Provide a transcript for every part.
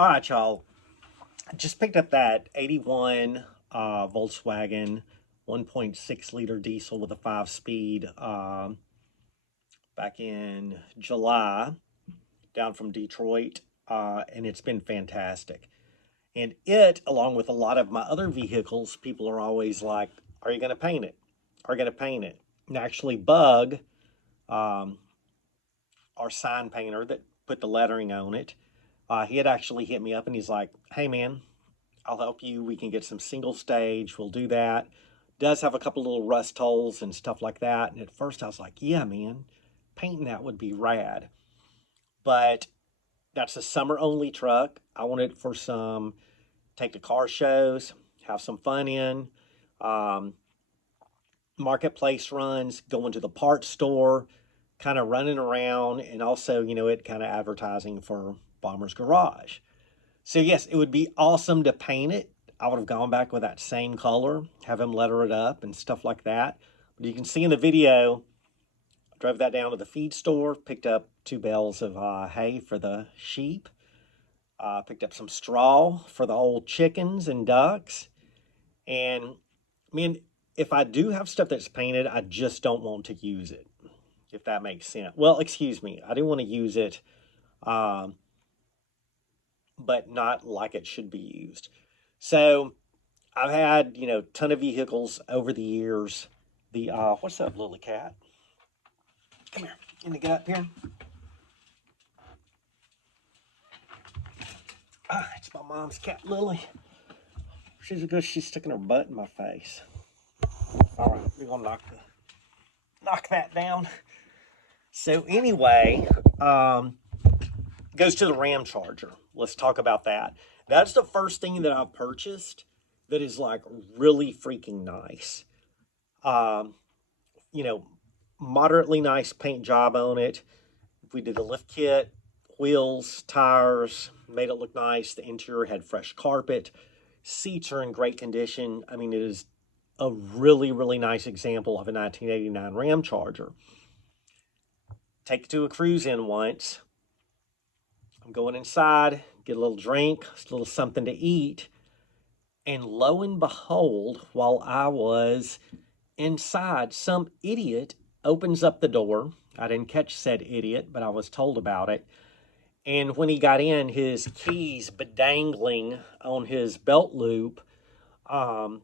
All right, y'all. I just picked up that 81 Volkswagen 1.6 liter diesel with a 5 speed back in July down from Detroit, and it's been fantastic. And it, along with a lot of my other vehicles, people are always like, "Are you going to paint it? Are you going to paint it?" And actually, Bug, um, our sign painter that put the lettering on it, he had actually hit me up and he's like, "Hey, man, I'll help you. We can get some single stage. We'll do that." Does have a couple little rust holes and stuff like that. And at first I was like, yeah, man, painting that would be rad. But that's a summer only truck. I want it for some, take the car shows, have some fun in, um, marketplace runs, going to the parts store, kind of running around, and also, it kind of advertising for Bomber's Garage. So yes, it would be awesome to paint it. I would have gone back with that same color, have him letter it up and stuff like that. But you can see in the video, I drove that down to the feed store, picked up 2 bales of hay for the sheep, picked up some straw for the old chickens and ducks. And man, if I do have stuff that's painted, I just don't want to use it, if that makes sense. Well, excuse me, I do want to use it, um, but not like it should be used. So I've had, ton of vehicles over the years. The what's up, Lily Cat? Come here. Can you get up here? It's my mom's cat, Lily. She's a good. She's sticking her butt in my face. All right, we're gonna knock that down. So anyway, goes to the Ram Charger. Let's talk about that. That's the first thing that I've purchased that is like really freaking nice. Um, you know, Moderately nice paint job on it. We did the lift kit, wheels, tires, made it look nice. The interior had fresh carpet. Seats are in great condition. I mean, it is a really, really nice example of a 1989 Ram Charger. Take it to a cruise in once. I'm going inside, get a little drink, a little something to eat. And lo and behold, while I was inside, some idiot opens up the door. I didn't catch said idiot, but I was told about it. And when he got in, his keys bedangling on his belt loop um,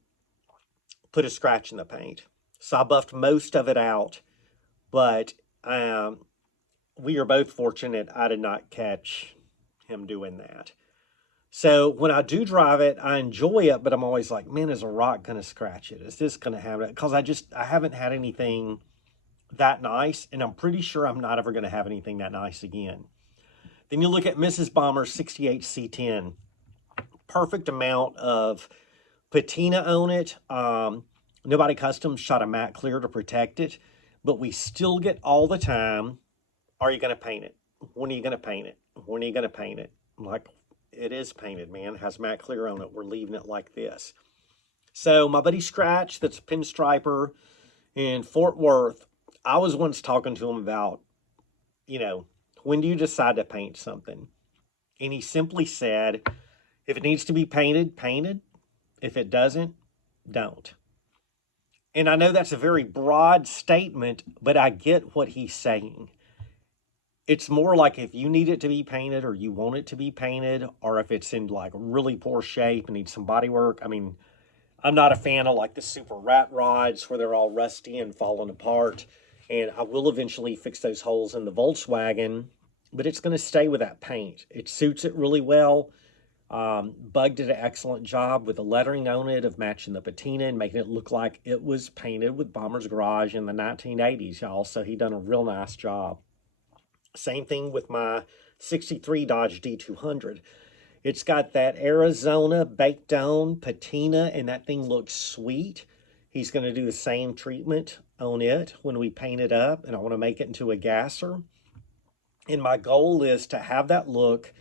put a scratch in the paint. So I buffed most of it out, but we are both fortunate I did not catch him doing that. So when I do drive it, I enjoy it, but I'm always like, man, is a rock going to scratch it? Is this going to happen? Because I haven't had anything that nice, and I'm pretty sure I'm not ever going to have anything that nice again. Then you look at Mrs. Bomber's 68 C10. Perfect amount of patina on it. Nobody Custom shot a matte clear to protect it, but we still get all the time, are you going to paint it? When are you going to paint it? When are you going to paint it? I'm like, it is painted, man. It has matte clear on it. We're leaving it like this. So my buddy Scratch, that's a pinstriper in Fort Worth, I was once talking to him about, when do you decide to paint something? And he simply said, if it needs to be painted, painted. If it doesn't, don't. And I know that's a very broad statement, but I get what he's saying. It's more like if you need it to be painted or you want it to be painted, or if it's in like really poor shape and needs some body work. I mean, I'm not a fan of like the super rat rods where they're all rusty and falling apart. And I will eventually fix those holes in the Volkswagen, but it's going to stay with that paint. It suits it really well. Bug did an excellent job with the lettering on it of matching the patina and making it look like it was painted with Bomber's Garage in the 1980s, y'all. So he done a real nice job. Same thing with my 63 Dodge D200. It's got that Arizona baked on patina, and that thing looks sweet. He's going to do the same treatment on it when we paint it up, and I want to make it into a gasser. And my goal is to have that look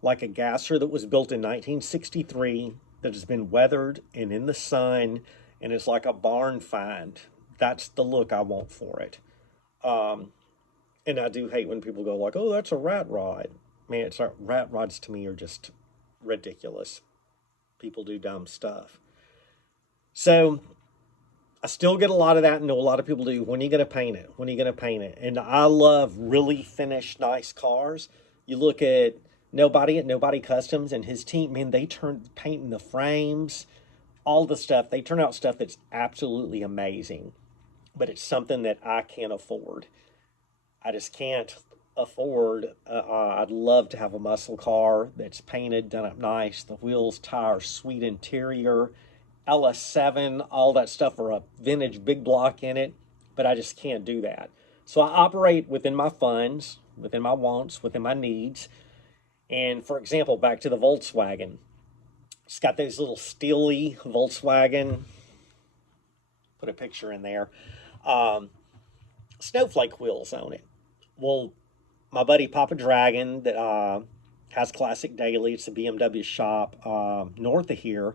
like a gasser that was built in 1963, that has been weathered and in the sun, and is like a barn find. That's the look I want for it. And I do hate when people go like, oh, that's a rat rod. Man, rat rods to me are just ridiculous. People do dumb stuff. So I still get a lot of that, and know a lot of people do. When are you going to paint it? When are you going to paint it? And I love really finished, nice cars. You look at Nobody Customs and his team, man, they turn painting the frames, all the stuff. They turn out stuff that's absolutely amazing, but it's something that I can't afford. I just can't afford. I'd love to have a muscle car that's painted, done up nice, the wheels, tires, sweet interior, LS7, all that stuff, or a vintage big block in it, but I just can't do that. So I operate within my funds, within my wants, within my needs. And for example, back to the Volkswagen, it's got those little steely Volkswagen, put a picture in there, snowflake wheels on it. Well, my buddy Papa Dragon that has Classic Daily, it's a BMW shop north of here.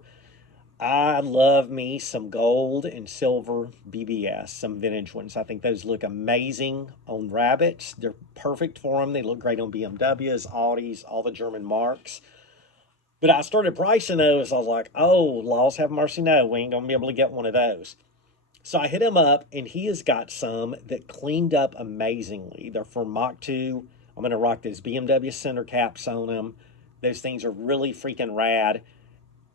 I love me some gold and silver BBS, some vintage ones. I think those look amazing on Rabbits. They're perfect for them. They look great on BMWs, Audis, all the German marks. But I started pricing those. I was like, oh, laws have mercy, no, we ain't going to be able to get one of those. So I hit him up, and he has got some that cleaned up amazingly. They're from Mach 2. I'm going to rock those BMW center caps on them. Those things are really freaking rad.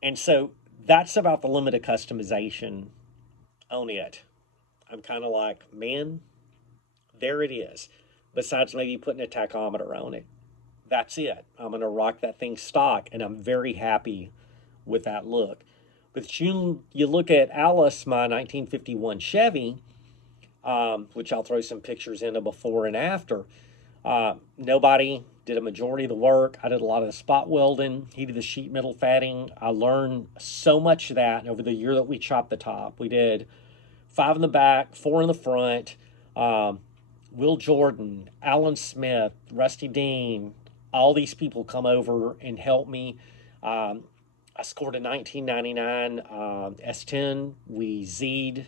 And so that's about the limit of customization on it. I'm kind of like, man, there it is. Besides maybe putting a tachometer on it. That's it. I'm going to rock that thing stock, and I'm very happy with that look. But you look at Alice, my 1951 Chevy, which I'll throw some pictures in of before and after. Nobody did a majority of the work. I did a lot of the spot welding. He did the sheet metal fatting. I learned so much of that over the year that we chopped the top. We did 5 in the back, 4 in the front. Will Jordan, Alan Smith, Rusty Dean, all these people come over and help me. I scored a 1999 S10. We Z'd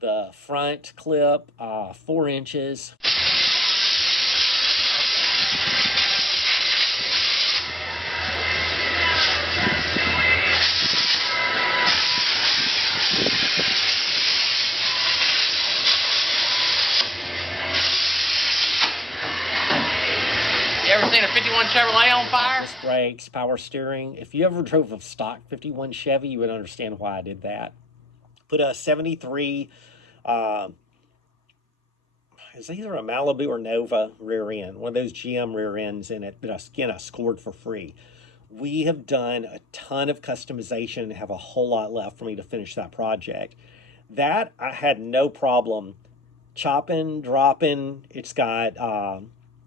the front clip 4 inches. You ever seen a 51 Chevrolet on fire? Brakes, power steering. If you ever drove a stock 51 Chevy, you would understand why I did that. Put a 73, it's either a Malibu or Nova rear end, one of those GM rear ends in it, but I scored for free. We have done a ton of customization and have a whole lot left for me to finish that project. That I had no problem chopping, dropping. It's got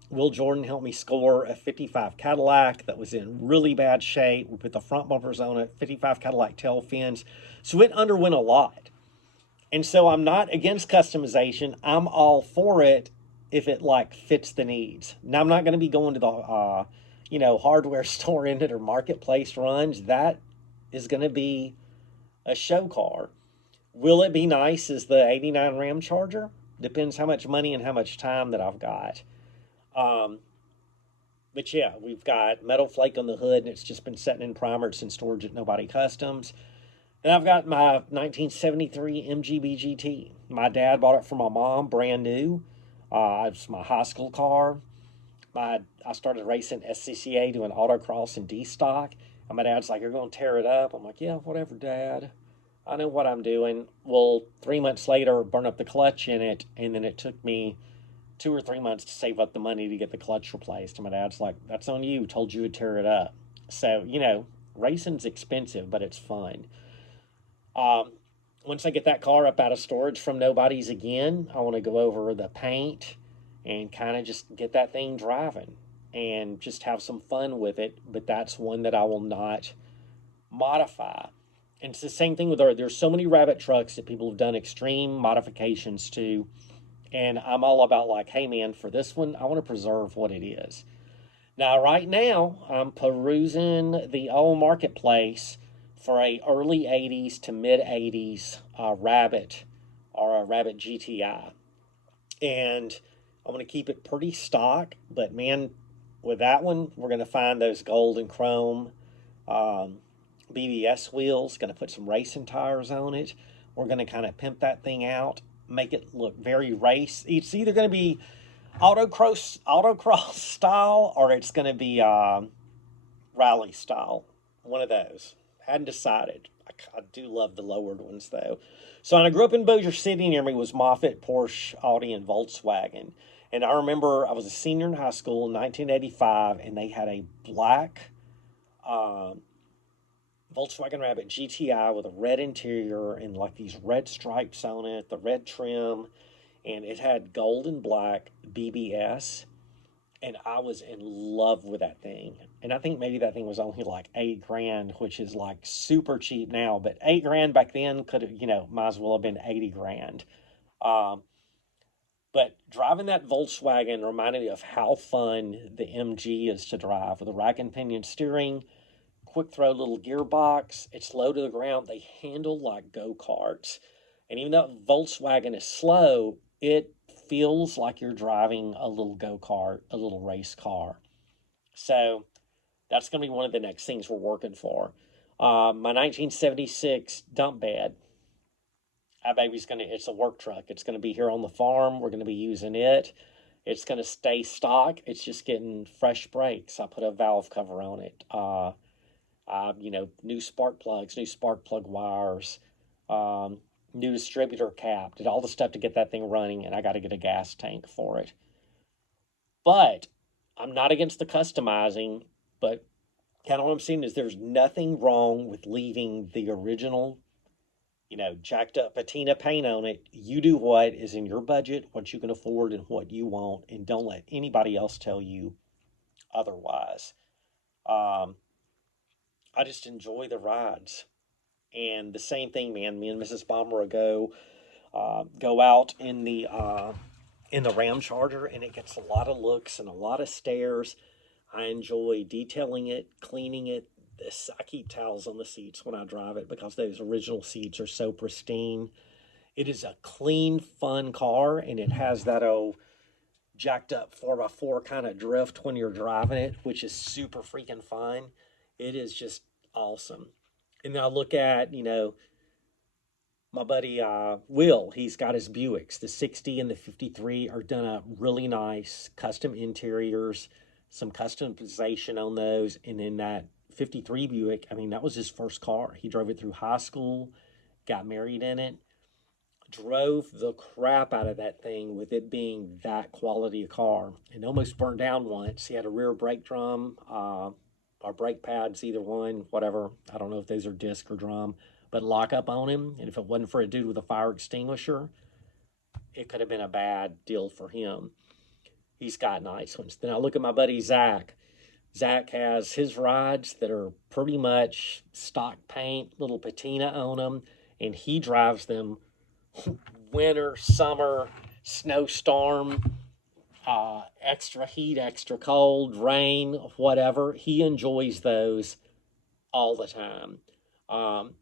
Will Jordan helped me score a 55 Cadillac that was in really bad shape. We put the front bumpers on it, 55 Cadillac tail fins. So it underwent a lot. And so I'm not against customization. I'm all for it if it like fits the needs. Now I'm not going to be going to the hardware store in it or marketplace runs. That is going to be a show car. Will it be nice as the 89 Ram Charger? Depends how much money and how much time that I've got. But yeah, we've got metal flake on the hood, and it's just been sitting in primer. It's in storage at Nobody Customs. And I've got my 1973 MGB GT. My dad bought it for my mom, brand new. It's my high school car. I started racing SCCA, doing autocross and D-stock. And my dad's like, "You're going to tear it up." I'm like, "Yeah, whatever, Dad. I know what I'm doing." Well, 3 months later, burn up the clutch in it, and then it took me 2 or 3 months to save up the money to get the clutch replaced. And my dad's like, "That's on you. Told you to tear it up." So, racing's expensive, but it's fun. Once I get that car up out of storage from Nobody's again, I want to go over the paint and kind of just get that thing driving and just have some fun with it. But that's one that I will not modify. And it's the same thing with there's so many Rabbit trucks that people have done extreme modifications to. And I'm all about like, hey man, for this one, I want to preserve what it is. Now, right now, I'm perusing the old marketplace for a early 80s to mid 80s Rabbit or a Rabbit GTI. And I'm going to keep it pretty stock, but man, with that one, we're going to find those gold and chrome Um, BBS wheels, going to put some racing tires on it. We're going to kind of pimp that thing out, make it look very race. It's either going to be autocross style, or it's going to be rally style. One of those. Hadn't decided. I do love the lowered ones though. So when I grew up in Bossier City, near me was Moffitt, Porsche, Audi, and Volkswagen. And I remember I was a senior in high school in 1985, and they had a black um, Volkswagen Rabbit GTI with a red interior and like these red stripes on it, the red trim, and it had gold and black BBS. And I was in love with that thing. And I think maybe that thing was only like 8 grand, which is like super cheap now. But 8 grand back then could have, might as well have been 80 grand. Um, but driving that Volkswagen reminded me of how fun the MG is to drive with a rack and pinion steering, quick throw little gearbox. It's low to the ground. They handle like go karts. And even though Volkswagen is slow, it feels like you're driving a little go kart, a little race car. So that's going to be one of the next things we're working for. My 1976 dump bed. That baby's going to, it's a work truck. It's going to be here on the farm. We're going to be using it. It's going to stay stock. It's just getting fresh brakes. I put a valve cover on it. New spark plugs, new spark plug wires, new distributor cap, did all the stuff to get that thing running, and I got to get a gas tank for it. But I'm not against the customizing, but kind of what I'm saying is there's nothing wrong with leaving the original, jacked up patina paint on it. You do what is in your budget, what you can afford, and what you want, and don't let anybody else tell you otherwise. Um, I just enjoy the rides. And the same thing, man. Me and Mrs. Bomber go out in the Ram Charger, and it gets a lot of looks and a lot of stares. I enjoy detailing it, cleaning it. I keep towels on the seats when I drive it because those original seats are so pristine. It is a clean, fun car, and it has that old jacked up 4x4 kind of drift when you're driving it, which is super freaking fun. It is just awesome. And then I look at, my buddy Will, he's got his Buicks. The 60 and the 53 are done up really nice, custom interiors, some customization on those. And then that 53 Buick, I mean, that was his first car. He drove it through high school, got married in it, drove the crap out of that thing with it being that quality of car, and almost burned down once. He had a rear brake drum, or brake pads, either one, whatever. I don't know if those are disc or drum, but lock up on him. And if it wasn't for a dude with a fire extinguisher, it could have been a bad deal for him. He's got nice ones. Then I look at my buddy Zach. Zach has his rides that are pretty much stock paint, little patina on them, and he drives them winter, summer, snowstorm, extra heat, extra cold, rain, whatever. He enjoys those all the time. Um,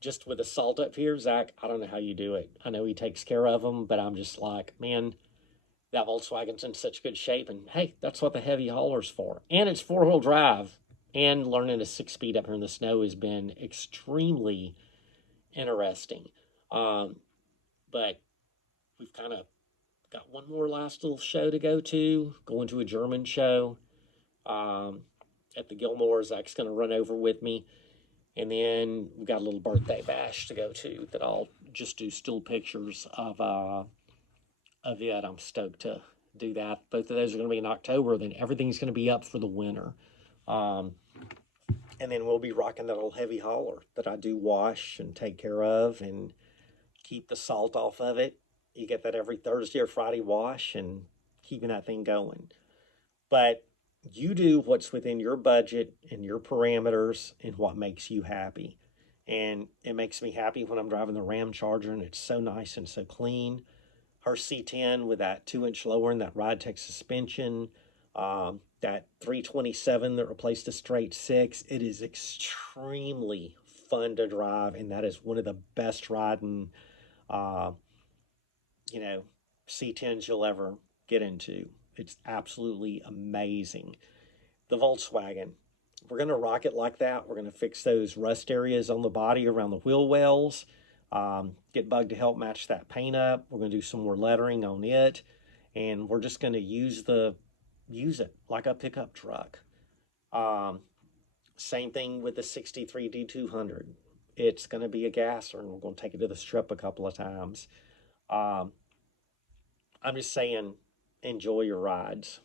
just with the salt up here, Zach, I don't know how you do it. I know he takes care of them, but I'm just like, man, that Volkswagen's in such good shape. And hey, that's what the heavy hauler's for. And it's 4-wheel drive. And learning a 6-speed up here in the snow has been extremely interesting. But we've kind of got one more last little show to go to, going to a German show at the Gilmore. Zach's going to run over with me. And then we've got a little birthday bash to go to that I'll just do still pictures of it. I'm stoked to do that. Both of those are going to be in October. Then everything's going to be up for the winter. Um, and then we'll be rocking that old heavy hauler that I do wash and take care of and keep the salt off of it. You get that every Thursday or Friday wash and keeping that thing going. But you do what's within your budget and your parameters and what makes you happy. And it makes me happy when I'm driving the Ram Charger and it's so nice and so clean. Her C10 with that 2-inch lower and that Ride Tech suspension, that 327 that replaced the straight 6. It is extremely fun to drive, and that is one of the best riding, uh, you know, C10s you'll ever get into. It's absolutely amazing. The Volkswagen. We're going to rock it like that. We're going to fix those rust areas on the body around the wheel wells. Get Bug to help match that paint up. We're going to do some more lettering on it. And we're just going to use it like a pickup truck. Same thing with the 63 D200. It's going to be a gasser, and we're going to take it to the strip a couple of times. I'm just saying, enjoy your rides.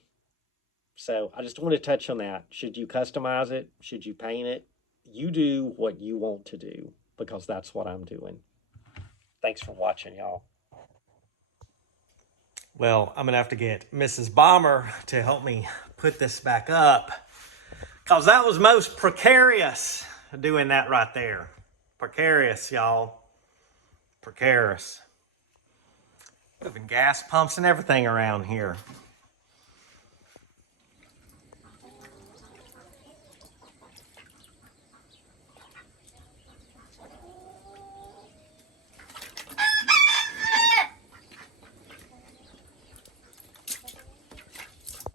So I just want to touch on that. Should you customize it? Should you paint it? You do what you want to do, because that's what I'm doing. Thanks for watching, y'all. Well, I'm going to have to get Mrs. Bomber to help me put this back up, because that was most precarious doing that right there. Precarious, y'all. Precarious. Moving gas pumps and everything around here.